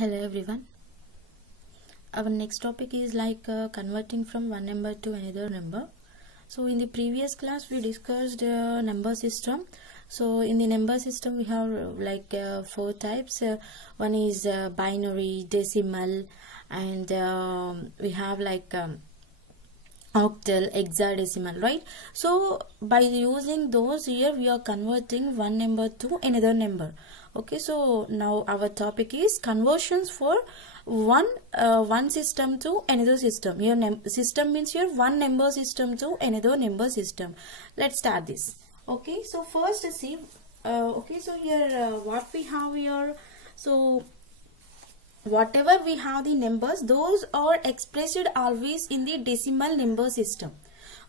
Hello everyone. Our next topic is converting from one number to another number. So in the previous class we discussed number system. So in the number system we have four types. One is binary, decimal, and we have octal, hexadecimal, right? So by using those here we are converting one number to another number. Okay, so now our topic is conversions for one system to another system. Here system means here one number system to another number system. Let's start this. Okay, so first see so here what we have here. So whatever we have the numbers, those are expressed always in the decimal number system.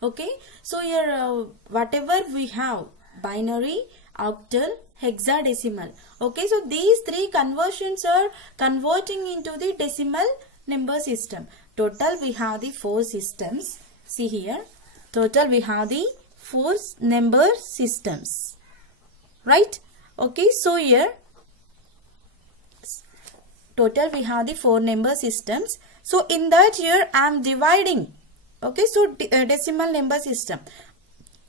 Okay, so here whatever we have, binary, octal, hexadecimal. Okay, so these three conversions are converting into the decimal number system. Total we have the four systems. See here, total we have the four number systems, right? Okay, so here total we have the four number systems. So in that here I am dividing. Okay, so decimal number system.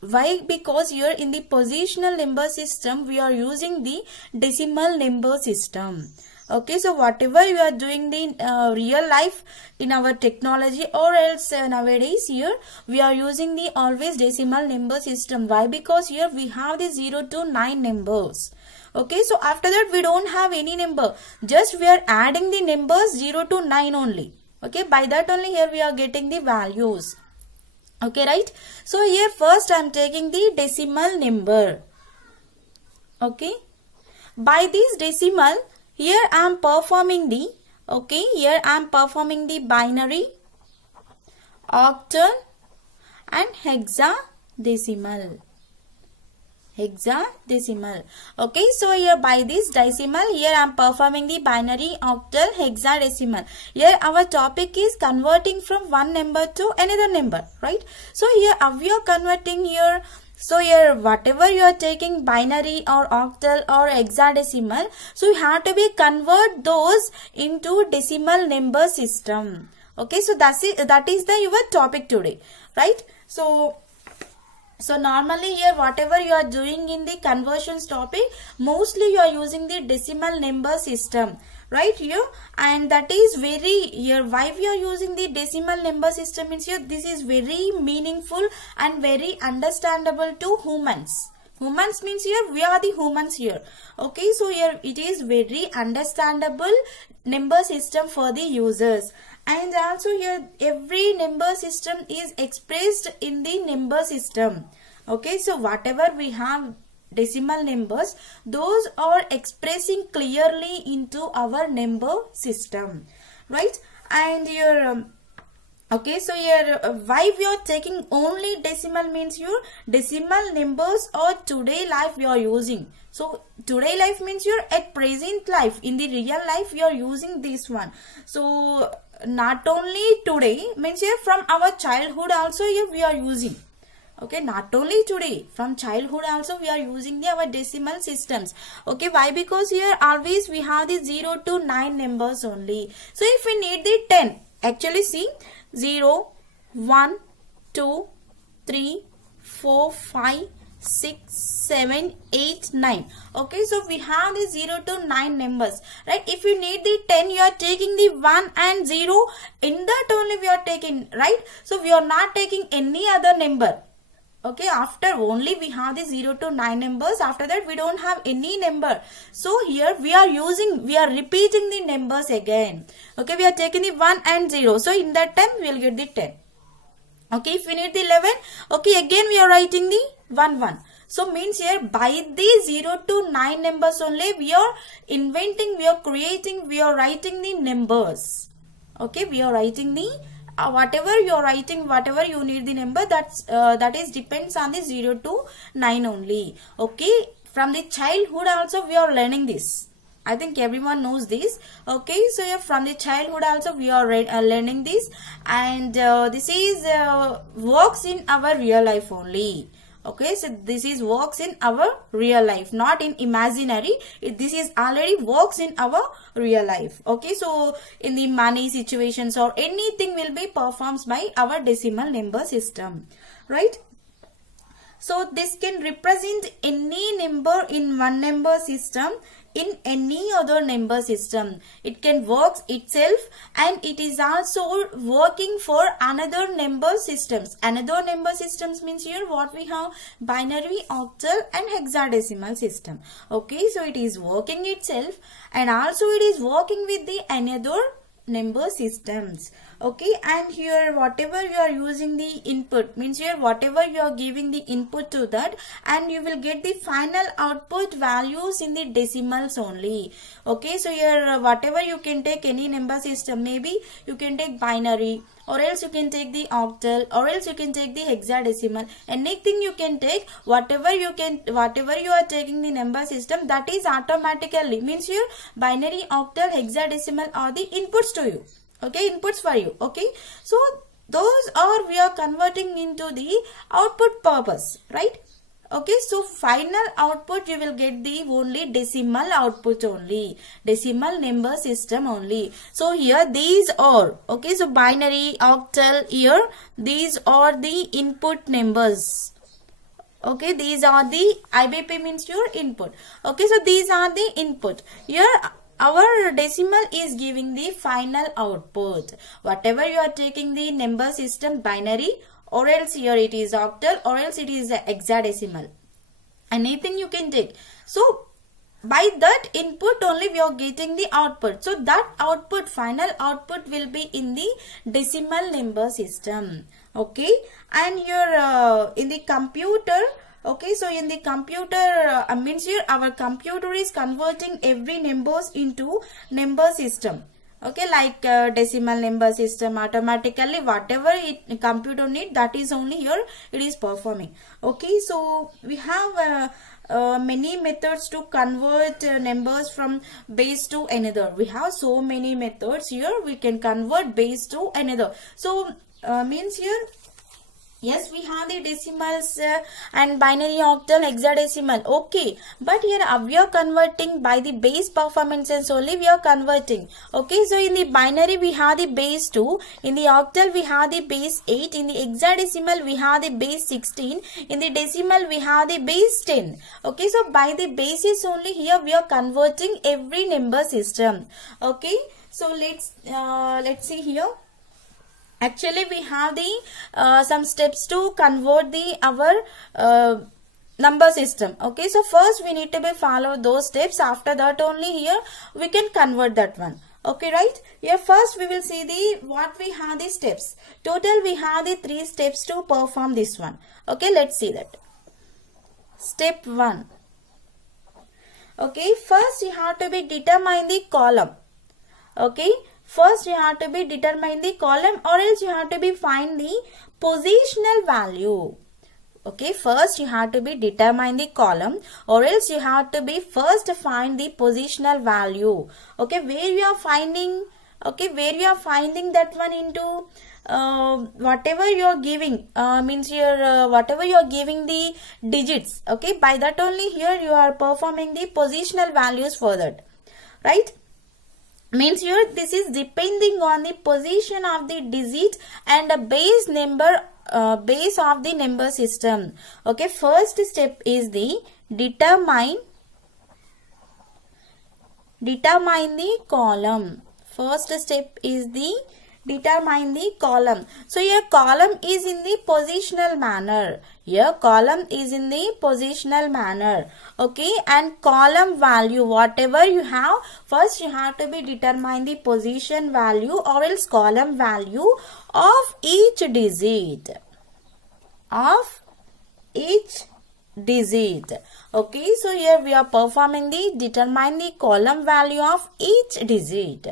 Why? Because here in the positional number system we are using the decimal number system. Okay, so whatever you are doing the real life in our technology or else nowadays here we are using the always decimal number system. Why? Because here we have the 0 to 9 numbers. Okay, so after that we don't have any number, just we are adding the numbers 0 to 9 only. Okay, by that only here we are getting the values. Okay, right? So here first I am taking the decimal number. Okay, by this decimal here I am performing the binary, octal and hexadecimal. Okay, so here by this decimal here I am performing the binary, octal, hexadecimal. Here our topic is converting from one number to another number, right? So here we are converting here. So here whatever you are taking, binary or octal or hexadecimal, so you have to be convert those into decimal number system. Okay, so that is the your topic today, right? So normally here whatever you are doing in the conversions topic, mostly you are using the decimal number system, right here, and that is very here why we are using the decimal number system means here this is very meaningful and very understandable to humans. Humans means here we are the humans here. Okay, so here it is very understandable number system for the users. And also here every number system is expressed in the number system. Okay, so whatever we have decimal numbers, those are expressing clearly into our number system, right? And here okay, so here why we are taking only decimal means your decimal numbers or today life we are using. So today life means your at present life, in the real life we are using this one. So not only today means here from our childhood also here we are using. Okay, not only today, from childhood also we are using our decimal systems. Okay, why? Because here always we have the 0 to 9 numbers only. So if we need the 10, actually see 0, 1, 2, 3, 4, 5, 6, 7, 8, 9. Okay, so we have the 0 to 9 numbers, right? If you need the 10, you are taking the 1 and 0. In that only we are taking, right? So we are not taking any other number. Okay, after only we have the 0 to 9 numbers. After that we don't have any number. So here we are repeating the numbers again. Okay, we are taking the 1 and 0. So in that time we will get the 10. Okay, if we need the 11, okay, again we are writing the 1, 1. So means here by the 0 to 9 numbers only we are inventing, we are creating, we are writing the numbers. Okay, we are writing the whatever you are writing, whatever you need the number, that is depends on the 0 to 9 only. Okay, from the childhood also we are learning this. I think everyone knows this. Okay, so yeah, from the childhood also we are learning this, and this is works in our real life only. Okay, so this is works in our real life, not in imaginary. This is already works in our real life. Okay, so in the money situations or anything will be performed by our decimal number system, right? So this can represent any number in one number system in any other number system. It can work itself, and it is also working for another number systems. Another number systems means here what we have: binary, octal and hexadecimal system. Okay, so it is working itself, and also it is working with the another number systems. Okay, and here whatever you are using the input means here whatever you are giving the input to that, and you will get the final output values in the decimals only. Okay, so here whatever you can take any number system, maybe you can take binary, or else you can take the octal, or else you can take the hexadecimal. Anything you can take, whatever you are taking the number system, that is automatically means here binary, octal, hexadecimal are the inputs to you. Okay, inputs for you. Okay, so those are we are converting into the output purpose, right? Okay, so final output you will get the only decimal output only, decimal number system only. So here these are, okay, so binary, octal, here these are the input numbers. Okay, these are the IBP means your input. Okay, so these are the input. Here our decimal is giving the final output. Whatever you are taking the number system, binary, or else here it is octal, or else it is hexadecimal. Anything you can take. So by that input only we are getting the output. So that output, final output will be in the decimal number system. Okay, and here in the computer, okay, so in the computer means here our computer is converting every numbers into number system. Okay, like decimal number system, automatically whatever computer need, that is only here it is performing. Okay, so we have many methods to convert numbers from base to another. We have so many methods here. We can convert base to another. So means here, yes, we have the decimals and binary, octal, hexadecimal. Okay, but here we are converting by the base performances only we are converting. Okay, so in the binary we have the base 2, in the octal we have the base 8, in the hexadecimal we have the base 16, in the decimal we have the base 10. Okay, so by the bases only here we are converting every number system. Okay, so let's see here. Actually, we have the some steps to convert the our number system. Okay, so first we need to be follow those steps. After that only here we can convert that one. Okay, right? Here first we will see the what we have the steps. Total we have the 3 steps to perform this one. Okay, let's see that. Step 1. Okay, first you have to be determine the column. Okay. First you have to be determine the column, or else you have to be find the positional value. Okay, first you have to be determine the column, or else you have to be first find the positional value. Okay, where you are finding, okay, where you are finding that one into whatever you are giving, means your whatever you are giving the digits. Okay, by that only here you are performing the positional values for that, right? Means here this is depending on the position of the digit and the base number, base of the number system. Okay, first step is the determine the column. First step is the determine the column. So here column is in the positional manner. Here column is in the positional manner. Okay, and column value whatever you have, first you have to be determine the position value or else column value of each digit. Of each digit. Okay, so here we are performing the determine the column value of each digit.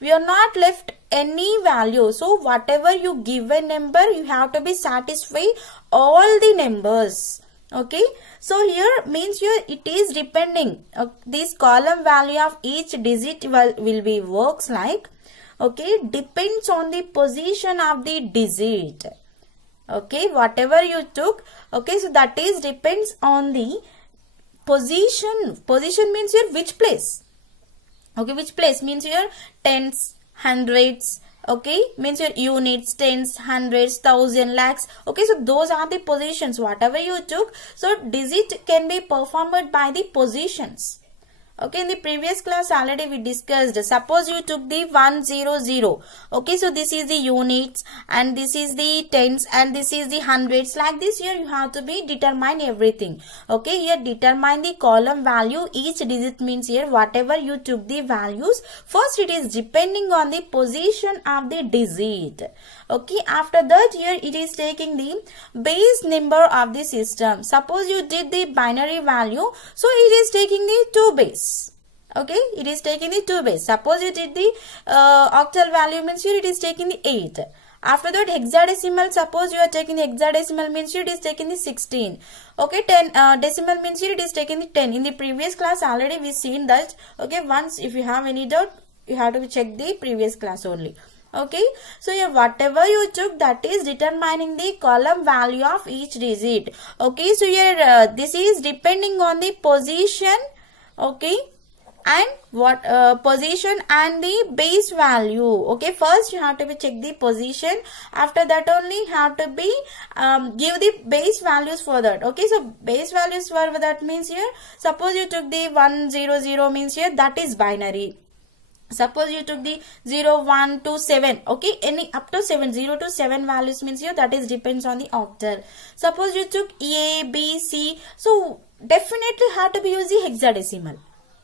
We are not left any value. So whatever you give a number, you have to be satisfy all the numbers. Okay, so here means here it is depending. This column value of each digit will be works like, okay, depends on the position of the digit. Okay, whatever you took, okay, so that is depends on the position. Position means your which place. Okay, which place means your tens, hundreds, okay, means your units, tens, hundreds, thousand, lakhs. Okay, so those are the positions, whatever you took. So digit can be performed by the positions. Okay, in the previous class already we discussed. Suppose you took the 100. Okay, so this is the units and this is the tens and this is the hundreds. Like this, here you have to be determine everything. Okay, here determine the column value. Each digit means here whatever you took the values. First it is depending on the position of the digit. Okay, after that here it is taking the base number of the system. Suppose you did the binary value, so it is taking the 2 base. Okay, it is taking the 2 base. Suppose you did the octal value, means here it is taking the 8. After that hexadecimal, suppose you are taking the hexadecimal, means here it is taking the 16. Okay, 10 decimal means here it is taking the 10. In the previous class already we seen that. Okay, once if you have any doubt, you have to check the previous class only. Okay, so here whatever you took, that is determining the column value of each digit. Okay, so here this is depending on the position. Okay, and what position and the base value. Okay, first you have to be check the position. After that only you have to be give the base values for that. Okay, so base values for that means here suppose you took the 100 means here that is binary. Suppose you took the 0, 1 to 7. Okay, any up to 7, 0 to 7 values means here that is depends on the octal. Suppose you took A, B, C. So definitely have to be using hexadecimal.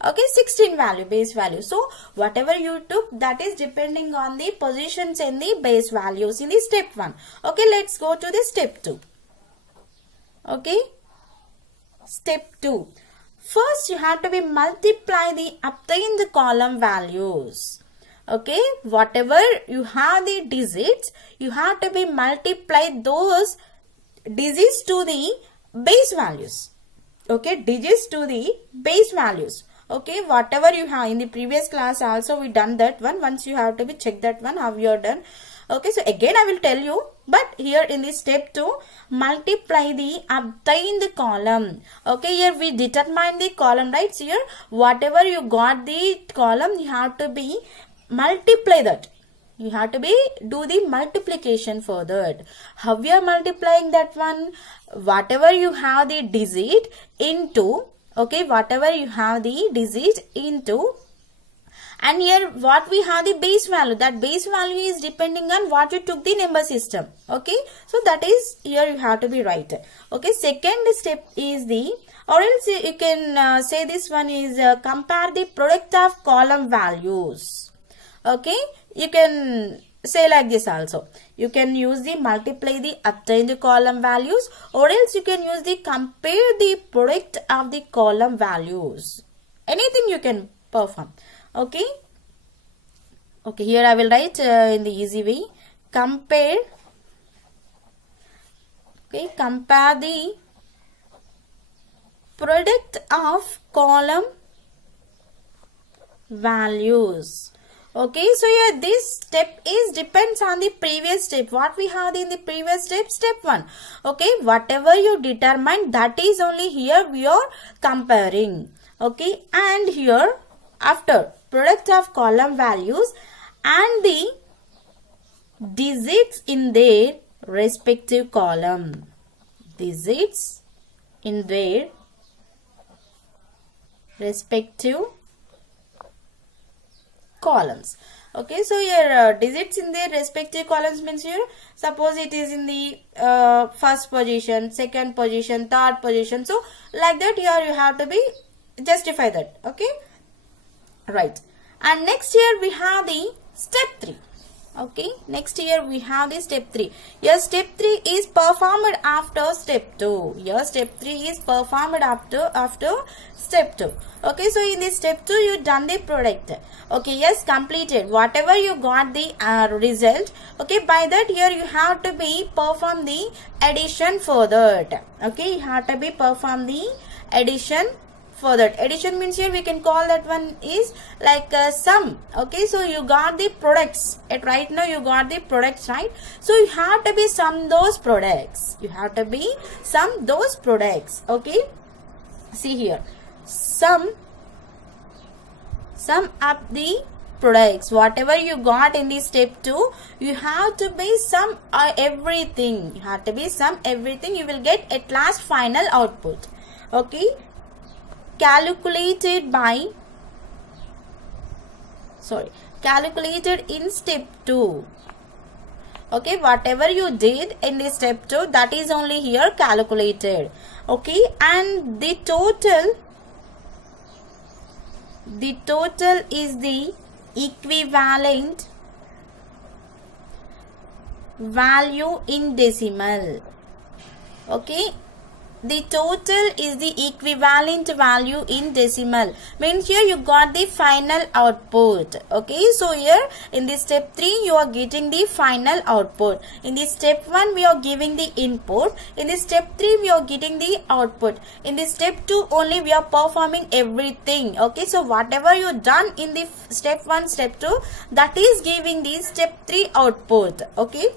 Okay, 16 value, base value. So whatever you took, that is depending on the positions and the base values in the step 1. Okay, let's go to the step 2. Okay, step 2. First, you have to be multiply the obtained column values. Okay, whatever you have the digits, you have to be multiply those digits to the base values. Okay, digits to the base values. Okay, whatever you have in the previous class also we done that one. Once you have to be check that one how you are done. Okay, so again I will tell you, but here in the step 2, multiply the obtained column. Okay, here we determine the column, right? So here whatever you got the column, you have to be multiply that. You have to be do the multiplication for that. How we are multiplying that one? Whatever you have the digit into, okay, whatever you have the digit into, and here what we have the base value. That base value is depending on what you took the number system. Okay, so that is here you have to be right. Okay, second step is the, or else you can say this one is compare the product of column values. Okay, you can say like this also. You can use the multiply the obtained column values, or else you can use the compare the product of the column values. Anything you can perform. Okay. Okay, here I will write in the easy way. Compare. Okay, compare the product of column values. Okay, so here this step is depends on the previous step. What we have in the previous step, step 1. Okay, whatever you determine, that is only here we are comparing. Okay, and here after product of column values and the digits in their respective column. Digits in their respective columns. Okay, so here digits in their respective columns means here suppose it is in the first position, second position, third position. So like that here you have to be justify that. Okay, right. And next here we have the step 3. Okay, next here we have the step 3. Here step 3 is performed after step 2. Here step 3 is performed after step 2. Okay, so in this step 2 you done the product. Okay, yes, completed. Whatever you got the result. Okay, by that here you have to be perform the addition for that. Okay, you have to be perform the addition for that. Addition means here we can call that one is like sum. Okay, so you got the products. At right now you got the products, right? So you have to be sum those products. You have to be sum those products. Okay, see here, sum up the products. Whatever you got in the step 2, you have to be sum everything. You have to be sum everything. You will get at last final output. Okay, calculated in step 2. Okay, whatever you did in the step 2, that is only here calculated. Okay, and the total is the equivalent value in decimal. Okay, the total is the equivalent value in decimal. Means here you got the final output. Okay, so here in the step 3 you are getting the final output. In the step 1 we are giving the input. In the step 3 we are getting the output. In the step 2 only we are performing everything. Okay, so whatever you done in the step 1, step 2, that is giving the step 3 output. Okay,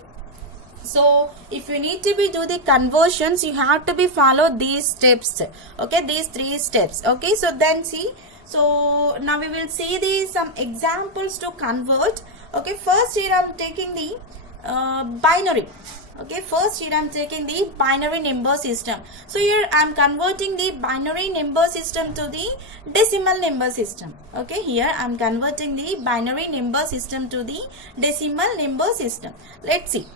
so if you need to be do the conversions, you have to be follow these steps. Okay, these 3 steps. Okay, so then see, so now we will see the some examples to convert. Okay, first here I am taking the binary. Okay, first here I am taking the binary number system. So here I am converting the binary number system to the decimal number system. Okay, here I am converting the binary number system to the decimal number system. Let's see.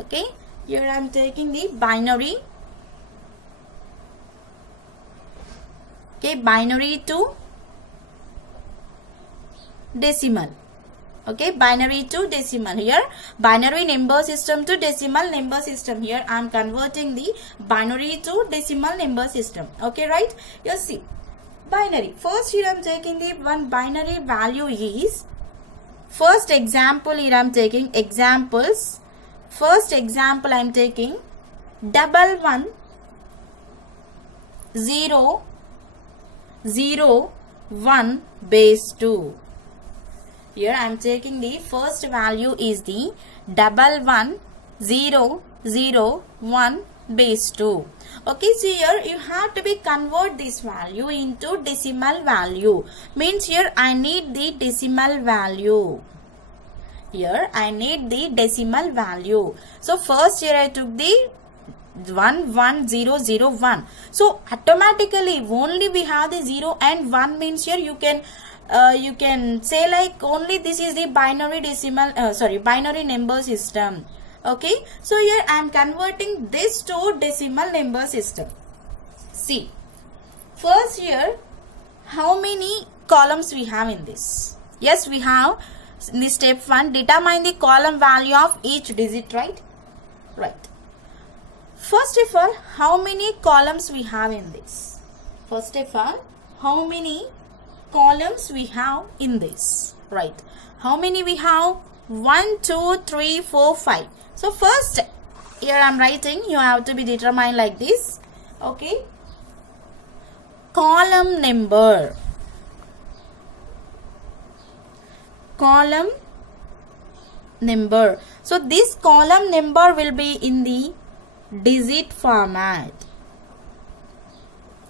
Okay, here I am taking the binary. Okay, binary to decimal. Okay, binary to decimal. Here binary number system to decimal number system. Here I am converting the binary to decimal number system. Okay, right? You see, binary. First here I am taking the one binary value is, first example here I am taking examples. First example I am taking 1101 base 2. Here I am taking the first value is the 1101 base 2. Okay, so here you have to be convert this value into decimal value. Means here I need the decimal value. Here I need the decimal value. So first here I took the 11001. So automatically only we have the 0 and 1, means here you can say like only this is the binary decimal binary number system. Okay, so here I am converting this to decimal number system. See, first here how many columns we have in this? Yes, we have. In the step 1, determine the column value of each digit, right? Right. First of all, how many columns we have in this? First of all, how many columns we have in this? Right. How many we have? 1, 2, 3, 4, 5. So first, here I am writing, you have to be determined like this. Okay. Column number. Column number. So this column number will be in the digit format.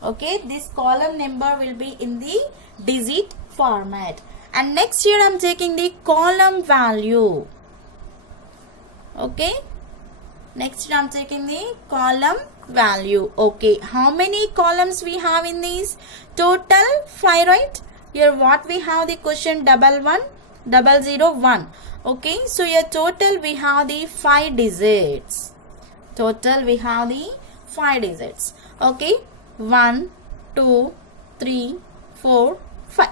Okay, this column number will be in the digit format. And next here I am taking the column value. Okay, next I am taking the column value. Okay, how many columns we have in these? Total 5, right? Here what we have, the question 11001. Okay, so here total we have the 5 digits. Total we have the 5 digits. Okay, 1, 2, 3, 4, 5.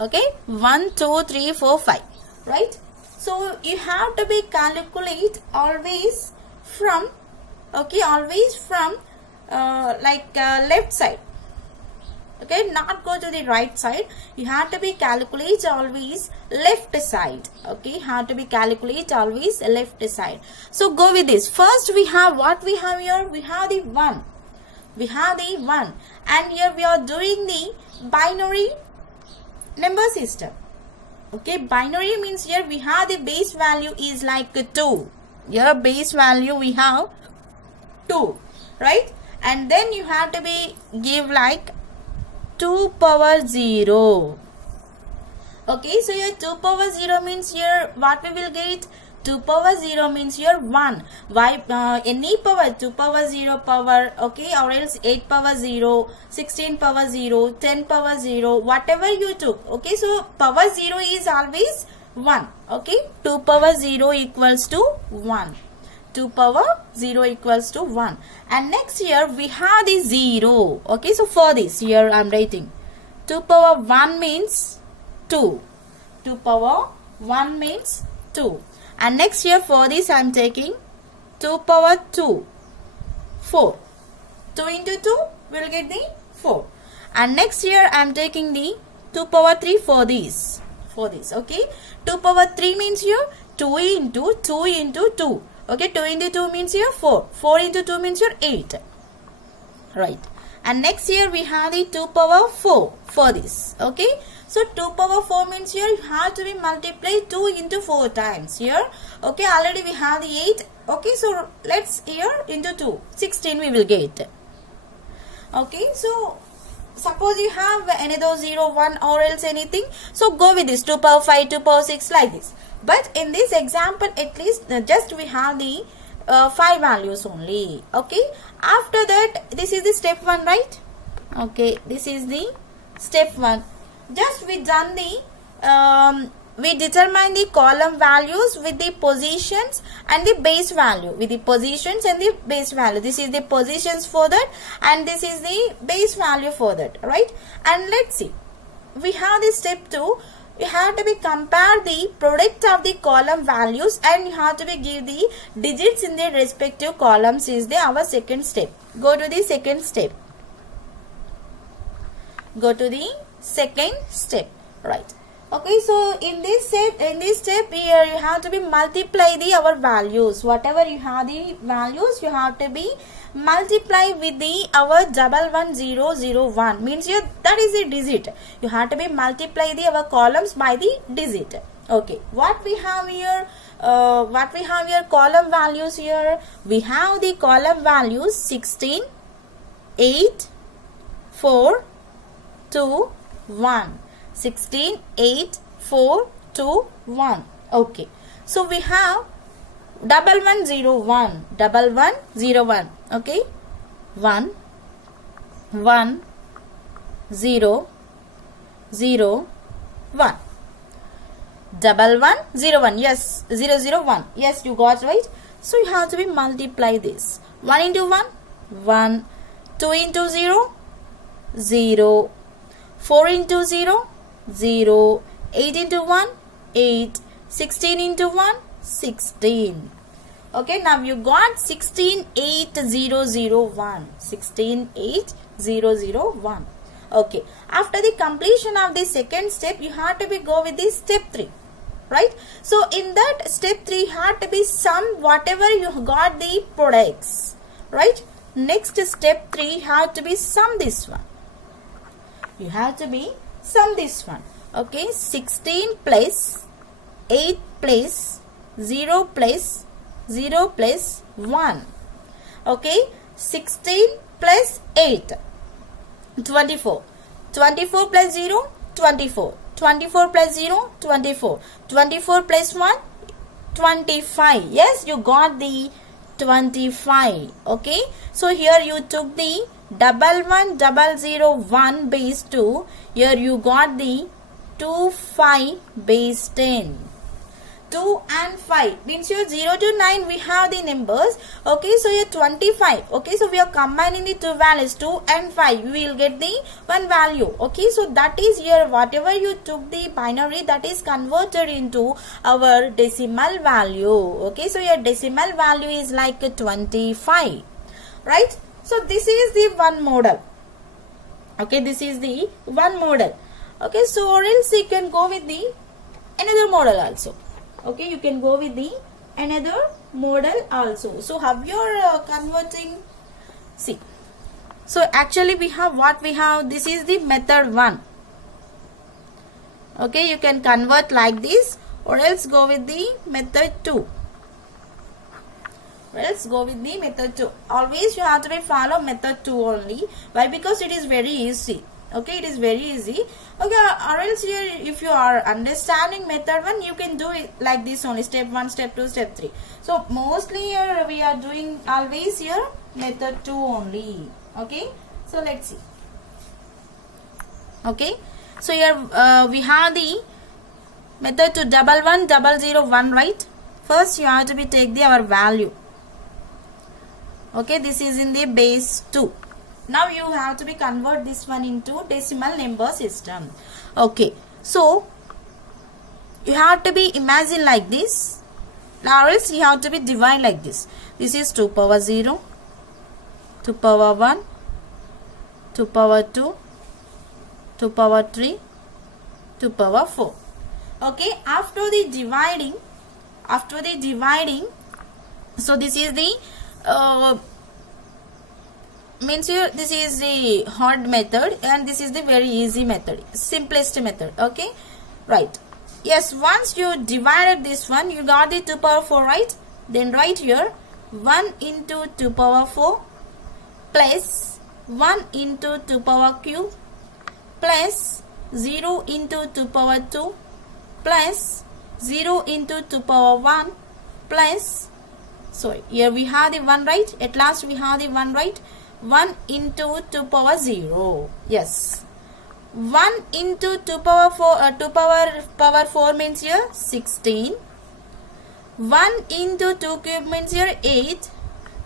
Okay, 1, 2, 3, 4, 5. Right? So you have to be calculate always from, okay, always from left side. Okay, not go to the right side. You have to be calculate always left side. Okay, have to be calculate always left side. So go with this. First we have what we have here. We have the 1. we have the 1, and here we are doing the binary number system. Okay, binary means here we have the base value is like 2. Here base value we have 2, right? And then you have to be give like 2 power 0. Okay, so here 2 power 0 means here what we will get? 2 power 0 means here 1. Why any power, 2 power 0 power, okay, or else 8 power 0, 16 power 0, 10 power 0, whatever you took. Okay, so power 0 is always 1. Okay, 2 power 0 equals to 1. 2 power 0 equals to 1. And next here we have the 0. Okay, so for this here I am writing 2 power 1 means 2. 2 power 1 means 2. And next here for this I am taking 2 power 2, 4. 2 into 2 will get the 4. And next here I am taking the 2 power 3 for this. Okay, 2 power 3 means here 2 into 2 into 2. Okay, 2 into 2 means here 4. 4 into 2 means here 8. Right. And next here we have the 2 power 4 for this. Okay. So 2 power 4 means here you have to be multiply 2 into 4 times here. Okay, already we have the 8. Okay, so let's here into 2. 16 we will get. Okay, so suppose you have another 0, 1 or else anything. So go with this 2 power 5, 2 power 6 like this. But in this example at least just we have the 5 values only. Okay, after that this is the step 1, right? Okay, this is the step 1. Just we done the we determine the column values with the positions and the base value, with the positions and the base value. This is the positions for that and this is the base value for that, right? And let's see, we have the step 2. You have to be compare the product of the column values and you have to be give the digits in the respective columns is the our second step. Go to the second step. Go to the second step, right? Okay, so in this step here you have to be multiply the our values. Whatever you have the values, you have to be multiply with the our 11001 means here that is a digit. You have to be multiply the our columns by the digit. Okay, what we have here? Column values here. We have the column values 16, 8, 4, 2, 1. 16, 8, 4, 2, 1. Okay. So we have 1101. 1101. Okay. 1, 1, 0, 0, 1. 1101. Yes. 001. Yes, you got right. So you have to be multiply this. 1 into 1, 1. 2 into 0, 0. 4 into 0, 0. 8 into 1, 8. 16 into 1, 16. Okay, now you got 168001. 168001. Okay, after the completion of the second step, you have to be go with the step 3. Right? So in that step 3, you have to be sum whatever you got the products. Right? Next step 3, you have to be sum this one. You have to be sum this one. Okay, 16 plus 8 plus 0 plus 0 plus 1. Okay, 16 plus 8, 24. 24 plus 0, 24. 24 plus 0, 24. 24 plus 1, 25. Yes, you got the 25. Okay, so here you took the 11001 base 2. Here you got the 25 base 10. 2 and 5 means your 0 to 9 we have the numbers. Okay, so here 25. Okay, so we are combining the two values 2 and 5. We will get the one value. Okay, so that is here whatever you took the binary, that is converted into our decimal value. Okay, so your decimal value is like 25. Right? So this is the one model. Okay, this is the one model. Okay, so or else you can go with the another model also. Okay, you can go with the another model also. So how you are converting? See, So actually we have what we have. This is the method 1. Okay, you can convert like this, or else go with the method 2. Let's go with the method 2. Always you have to follow method 2 only. Why? Because it is very easy. Okay, it is very easy. Okay, or else here if you are understanding method 1, you can do it like this only. Step 1, step 2, step 3. So mostly here we are doing always here method 2 only. Okay, so let's see. Okay, so here we have the method 2, 1 1 0 0 1, right? First you have to take our value. Okay, this is in the base 2. Now you have to convert this one into decimal number system. Okay, so you have to imagine like this, or else you have to divide like this. This is 2 power 0, 2 power 1, 2 power 2, 2 power 3, 2 power 4. Okay, after the dividing, so this is the means here this is the hard method and this is the very easy method, simplest method. Okay, right? Yes, once you divided this one, you got the 2 power 4, right? Then write here 1 into 2 power 4 plus 1 into 2 power cube plus 0 into 2 power 2 plus 0 into 2 power 1 plus, so here we have the 1, right? At last we have the 1, right? 1 into 2 power 0. Yes. 1 into 2 power 4, 2 power 4 means here 16. 1 into 2 cube means here 8.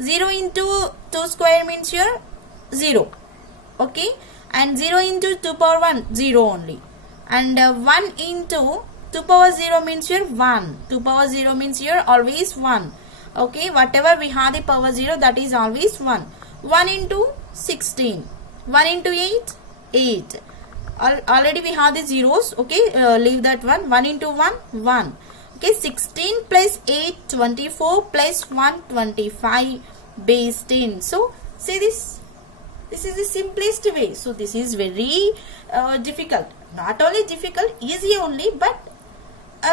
0 into 2 square means here 0. Okay. And 0 into 2 power 1, 0 only. And 1 into 2 power 0 means here 1. 2 power 0 means here always 1. Okay. Whatever we have the power 0, that is always 1. 1 into 16. 1 into 8, 8. Already we have the zeros. Okay, leave that one. 1 into 1, 1. Okay, 16 plus 8, 24 plus 1, 25, base 10. So, see this. This is the simplest way. So, this is very difficult. Not only difficult, easy only, but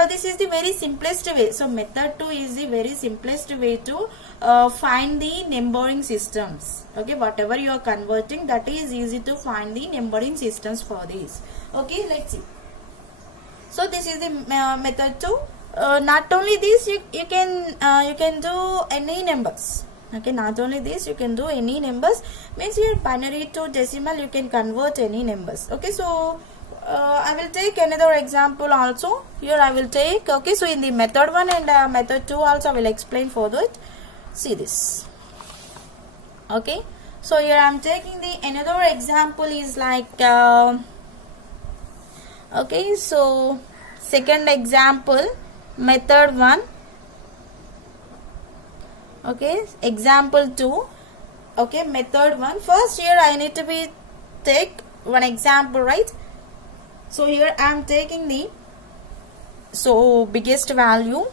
this is the very simplest way. So, method 2 is the very simplest way to find the numbering systems. Okay, whatever you are converting, that is easy to find the numbering systems for this. Okay, let's see. So, this is the method 2. Not only this, you can do any numbers. Okay, not only this, you can do any numbers. Means here binary to decimal, you can convert any numbers. Okay, so I will take another example also. Here I will take, okay, so in the method 1 and method 2 also I will explain further it. See this. Okay, so here I am taking the another example is like, okay, so second example, method 1. Okay, example 2. Okay, method 1. First here I need to take one example, right? So here I am taking the biggest value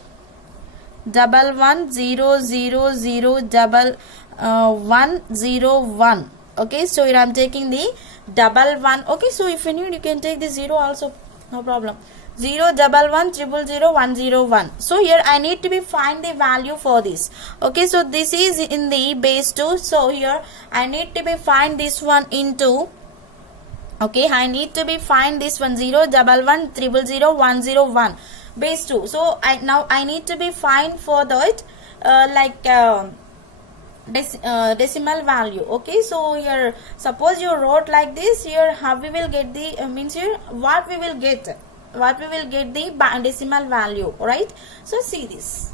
1 1 0 0 0 1 0 1. Okay, so here I am taking the 1 1. Okay, so if you need, you can take the 0 also, no problem. 0 1 1 0 0 1 0 1. So here I need to find the value for this. Okay, so this is in the base 2. So here I need to find this one into. Okay, I need to find this one 0 1 1 0 0 1 0 1 base 2. So now I need to find for that decimal value. Okay, so here suppose you wrote like this. Here how we will get the means here what we will get the decimal value, right? So see this.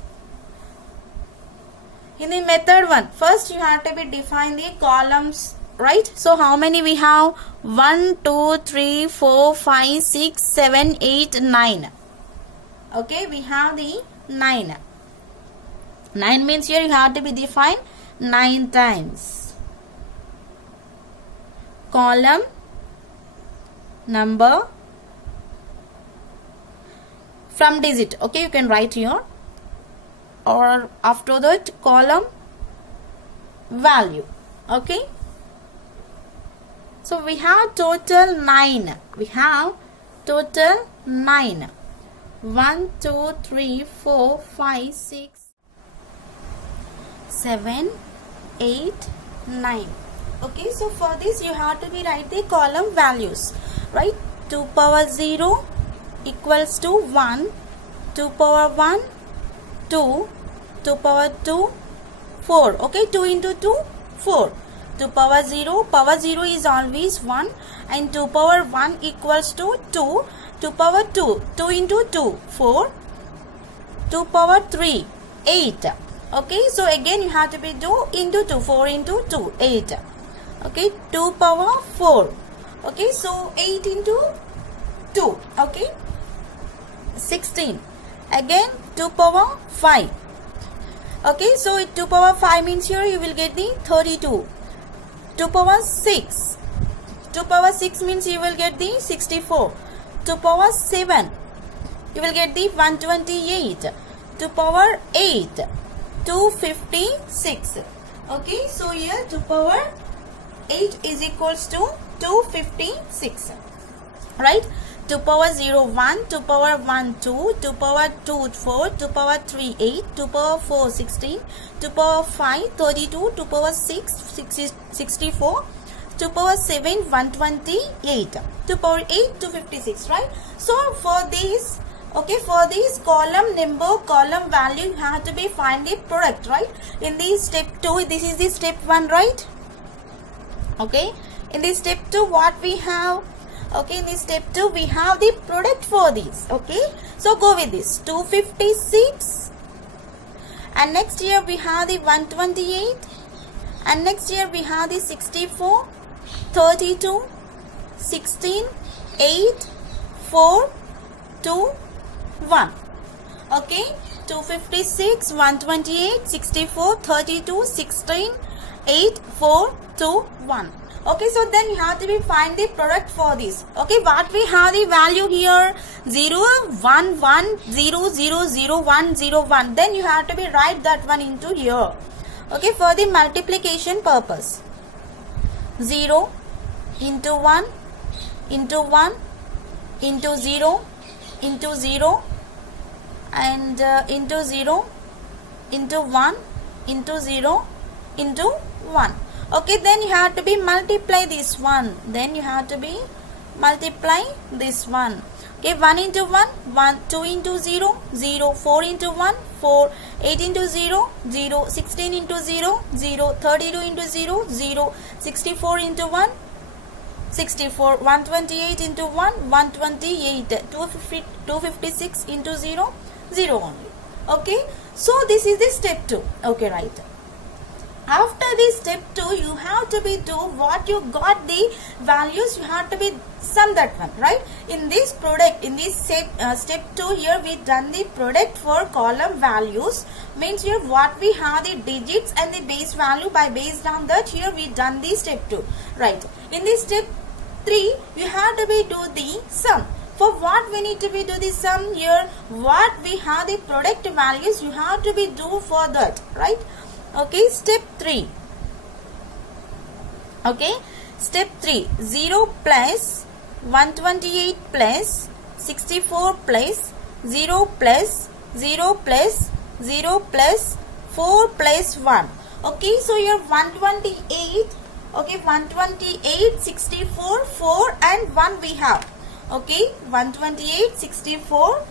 In the method 1, first you have to define the columns, right? So how many we have? 1 2 3 4 5 6 7 8 9. Okay, we have the 9. 9 means here you have to define 9 times. Column number from digit. Okay, you can write here, or after that column value. Okay, So we have total 9. We have total 9. 1, 2, 3, 4, 5, 6, 7, 8, 9. Okay, so for this you have to be write the column values, right? 2 power 0 equals to 1, 2 power 1, 2, 2 power 2, 4. Okay, 2 into 2, 4. 2 power 0 is always 1, and 2 power 1 equals to 2. 2 power 2, 2 into 2, 4. 2 power 3, 8. Okay, so again you have to be 2 into 2, 4 into 2, 8. Okay, 2 power 4. Okay, so 8 into 2. Okay, 16. Again 2 power 5. Okay, so 2 power 5 means here you will get the 32. 2 power 6. 2 power 6 means you will get the 64. 2 power 7. You will get the 128. 2 power 8. 256. Okay, so here 2 power 8 is equals to 256. Right? 2 power 0, 1, 2 power 1, 2, 2 power 2, 4, 2 power 3, 8, 2 power 4, 16, 2 power 5, 32, 2 power 6, 64, 2 power 7, 128, 2 power 8, 256, right? So for this, okay, for this column number, column value, you have to be find the product, right? In this step 2, this is the step 1, right? Okay, in this step 2, what we have? Okay, in this step 2, we have the product for this. Okay, so go with this 256, and next here we have the 128, and next here we have the 64, 32, 16, 8, 4, 2, 1. Okay, 256, 128, 64, 32, 16, 8, 4, 2, 1. Okay, so then you have to be find the product for this. Okay, what we have the value here? 0, 1, 1, 0, 0, 0, 1, 0, 1. Then you have to be write that one into here. Okay, for the multiplication purpose. 0 into 1 into 1 into 0 into 0 and into 0 into 1 into 0 into 1. Okay, then you have to be multiply this one. Then you have to be multiply this one. Okay, 1 into 1, 1, 2 into 0, 0, 4 into 1, 4, 8 into 0, 0, 16 into 0, 0, 32 into 0, 0, 64 into 1, 64, 128 into 1, 128, 256 into 0, 0 only. Okay, so this is the step 2. Okay, right. After this step 2, you have to be do what you got the values, you have to be sum that one, right? In this product, in this step 2 here we done the product for column values, means here what we have the digits and the base value, by based on that here we done the step 2, right? In this step 3, you have to be do the sum. For what we need to be do the sum here, what we have the product values, you have to be do for that, right? Okay, step 3. Okay, step 3, 0 plus 128 plus 64 plus 0 plus 0 plus 0 plus 4 plus 1. Okay, so here 128, okay, 128, 64, 4 and 1 we have. Okay, 128, 64,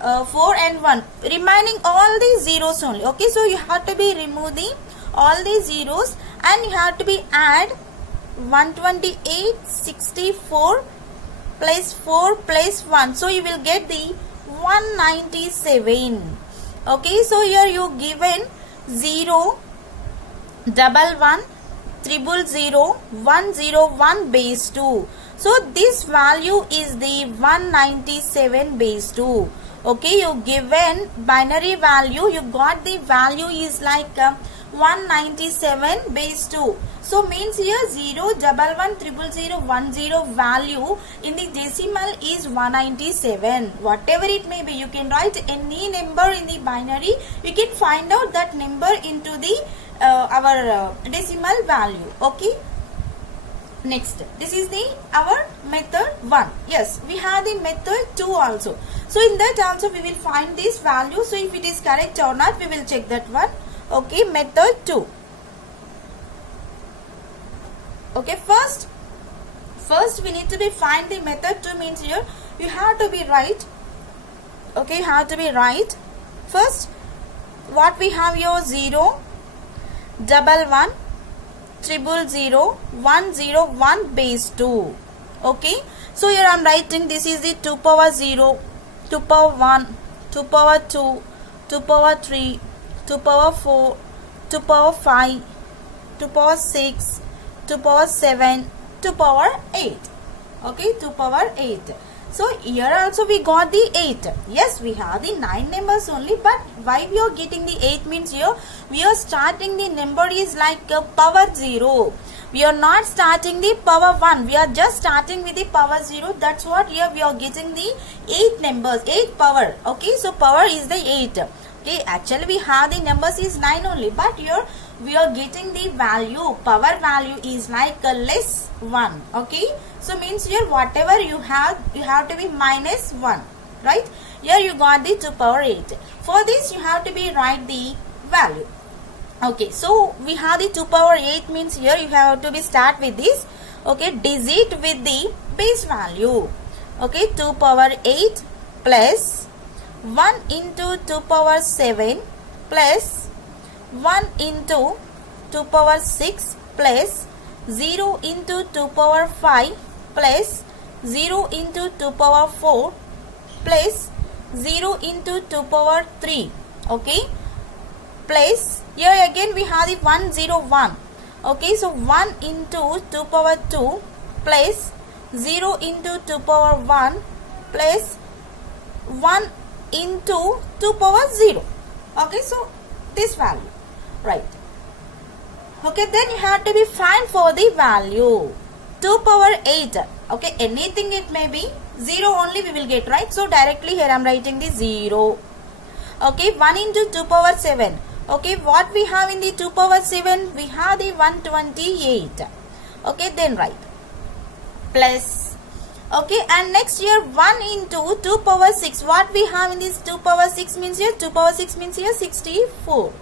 4 and 1, remaining all the zeros only. Okay, so you have to be remove the all the zeros and you have to be add 128, 64 plus 4 plus 1. So you will get the 197. Okay, so here you given 0, 11, 000, 101 base 2. So this value is the 197 base 2. Okay, you given binary value, you got the value is like 197 base 2. So means here 0, 11, 000, 10 value in the decimal is 197. Whatever it may be, you can write any number in the binary. You can find out that number into the our decimal value. Okay. Next, this is the our method 1. Yes, we have the method 2 also. So in that also we will find this value. So if it is correct or not, we will check that one. Okay, method 2. Okay, first we need to be find the method 2 means here you have to be right. Okay, you have to be right. First, what we have here 0, 11, 000, 101 base 2. Okay, so here I am writing this is the 2 power 0, 2 power 1, 2 power 2, 2 power 3, 2 power 4, 2 power 5, 2 power 6, 2 power 7, 2 power 8. Okay, 2 power 8. So here also we got the 8. Yes, we have the 9 numbers only, but why we are getting the 8 means here we are starting the number is like power 0. We are not starting the power 1. We are just starting with the power 0. That's what here we are getting the 8 numbers, 8 power. Okay, so power is the 8. Okay, actually we have the numbers is 9 only, but here we are getting the value, power value is like less 1. Okay, so means here whatever you have to be minus 1, right? Here you got the 2 power 8. For this you have to be write the value. Okay, so we have the 2 power 8 means here you have to be start with this. Okay, digit with the base value. Okay, 2 power 8 plus 1 into 2 power 7 plus 1 into 2 power 6 plus 0 into 2 power 5 plus 0 into 2 power 4 plus 0 into 2 power 3. Okay, plus here again we have the 101. Okay, so 1 into 2 power 2 plus 0 into 2 power 1 plus 1 into 2 power 0. Okay, so this value, right? Okay, then you have to be find for the value 2 power 8. Okay, anything it may be, 0 only we will get, right? So directly here I am writing the 0. Okay, 1 into 2 power 7. Okay, what we have in the 2 power 7? We have the 128. Okay, then write plus. Okay, and next here 1 into 2 power 6. What we have in this 2 power 6 means here 2 power 6 means here 64.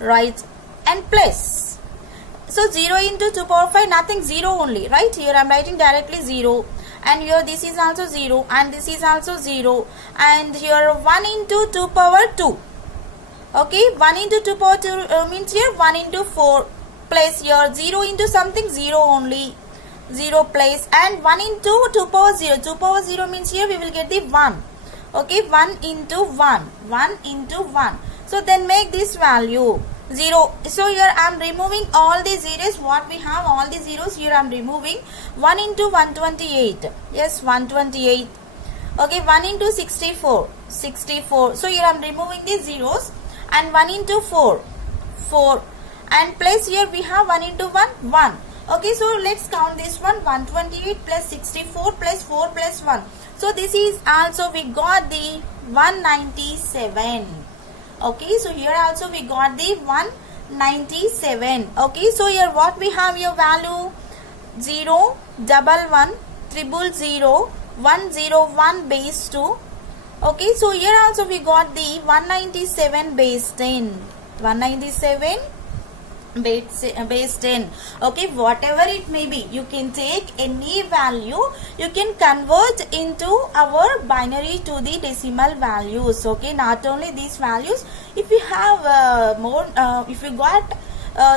Right, and plus. So 0 into 2 power 5, nothing, 0 only, right? Here I am writing directly 0. And here this is also 0 and this is also 0. And here 1 into 2 power 2. Okay, 1 into 2 power 2 means here 1 into 4 plus here 0 into something, 0 only. 0 place, and 1 into 2 power 0. 2 power 0 means here we will get the 1. Okay, 1 into 1. 1 into 1. So then make this value 0. So here I am removing all the zeros. What we have, all the zeros here I am removing. 1 into 128. Yes, 128. Okay, 1 into 64. 64. So here I am removing the zeros. And 1 into 4. 4. And plus here we have 1 into 1. 1. Okay, so let's count this one. 128 plus 64 plus 4 plus 1. So this is also we got the 197. Okay, so here also we got the 197. Okay, so here what we have your value 0, 11, 000, 101 base 2. Okay, so here also we got the 197 base 10. 197 base 10. Okay, whatever it may be, you can take any value, you can convert into our binary to the decimal values. Okay, not only these values, if you have more, if you got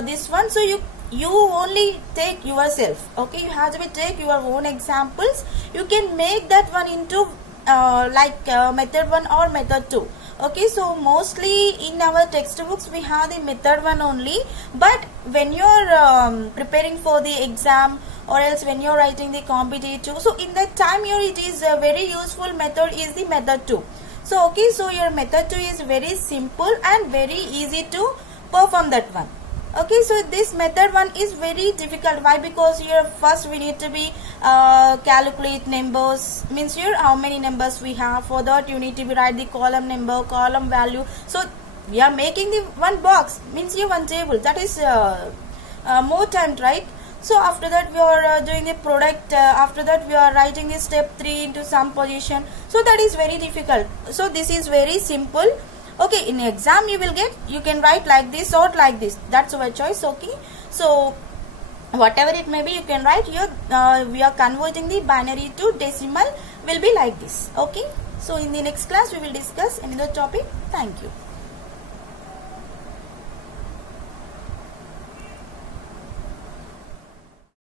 this one, so you only take yourself. Okay, you have to take your own examples. You can make that one into method 1 or method 2. Okay, so mostly in our textbooks we have the method 1 only, but when you are preparing for the exam or else when you are writing the competitive, so in that time here it is a very useful method is the method 2. So okay, so your method 2 is very simple and very easy to perform that one. Okay, so this method 1 is very difficult. Why? Because here first we need to be calculate numbers, means here how many numbers we have. For that you need to be write the column number, column value. So we are making the one box, means here one table, that is more time, right? So after that we are doing the product, after that we are writing the step 3 into some position. So that is very difficult. So this is very simple. Okay, in exam you will get, you can write like this or like this, that's our choice. Okay, so whatever it may be you can write here. We are converting the binary to decimal will be like this. Okay, so in the next class we will discuss another topic. Thank you.